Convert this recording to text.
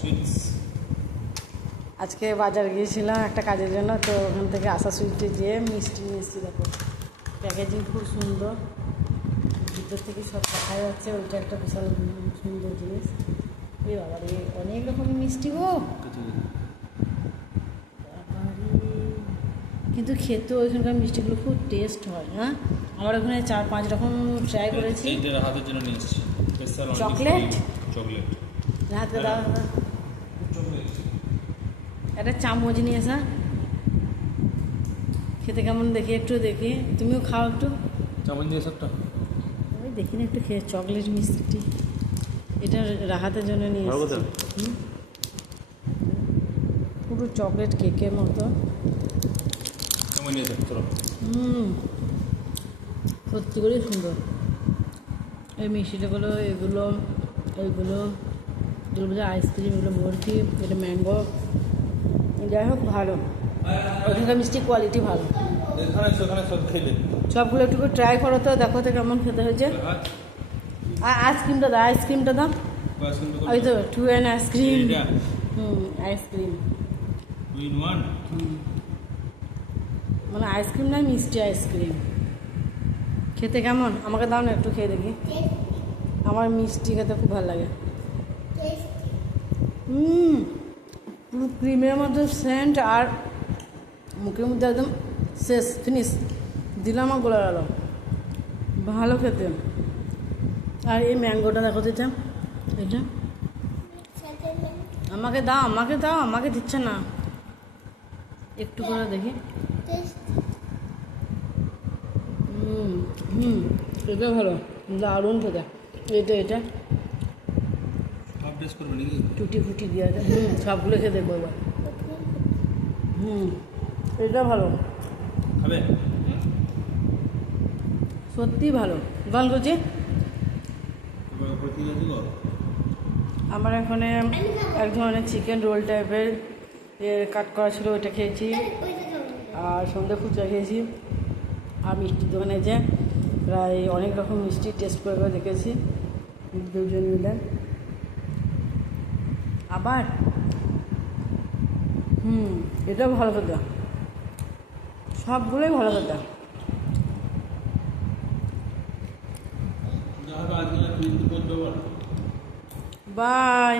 Sweets. আজকে বাজার গিয়েছিলাম একটা কাজের জন্য, তো ওখান থেকে আশা সুইটে যেয়ে মিষ্টি নিয়ে এসেছি। দেখো প্যাকেজিং খুব সুন্দর, ভিতর থেকে সব দেখা যাচ্ছে। ওইটা একটা বিশাল সুন্দর জিনিস। এই বাবারে অনেক রকমের মিষ্টি গো। কিন্তু খেতে ওইখানকার মিষ্টিগুলো খুব টেস্ট হয়। হ্যাঁ, আমার ওখানে 4-5 রকম ট্রাই করেছি। এইটা হাতের জন্য নিয়ে এসেছি স্পেশাল চকলেট চকলেট রাতে দাও। একটা চামচ নিয়ে এসা, খেতে কেমন দেখি একটু দেখি, তুমিও খাও একটু। চামচ দিয়ে সবটা আমি দেখি না একটু খেয়ে, চকলেট মিষ্টি। এটা রাহাতের জন্য নিয়ে এসেছি। পুরো চকলেট কেকের মতো। চামচ নিয়ে চলো। সত্যি করেই সুন্দর এই মিষ্টিটাগুলো। এগুলো এইগুলো এগুলো আইসক্রিম, এগুলো বরফি, এটা ম্যাঙ্গো। যাই হোক ভালো, ওখানকার মিষ্টি কোয়ালিটি ভালো। সবগুলো একটু ট্রাই করো তো, দেখো তো কেমন খেতে হয়েছে। আর আইসক্রিমটা দাও, আইসক্রিমটা দাও। ওই তো 2 in 1 আইসক্রিম। আইসক্রিম মানে আইসক্রিম না, মিষ্টি আইসক্রিম। খেতে কেমন আমাকে দাও না, একটু খেয়ে দেখি। আমার মিষ্টি খেতে খুব ভালো লাগে। পুরো ক্রিমের মধ্যে সেন্ট, আর মুখের মধ্যে একদম শেষ ফিনিশ দিলাম, আমার গোলা গেল। ভালো খেতে। আর এই ম্যাঙ্গোটা দেখো তো, এটা আমাকে দাও, আমাকে দাও, আমাকে দিচ্ছে না। একটু করে দেখি। এটা ভালো, দারুণ খেতে। এটা টুটি ফুটি দিয়ে আছে। সবগুলো খেয়ে দেখবো এবার। এটা ভালো, খাবে সত্যি ভালো। গল করছি। আমার এখানে এক ধরনের চিকেন রোল টাইপের কাট করা ছিল, ওইটা খেয়েছি। আর সন্ধ্যে ফুচকা খেয়েছি। আর মিষ্টির দোকানে যে প্রায় অনেক রকম মিষ্টি টেস্ট করে দেখেছি দুজন মিলে। আবার এটাও ভালো খেতে, সবগুলোই ভালো খেতে। বাই।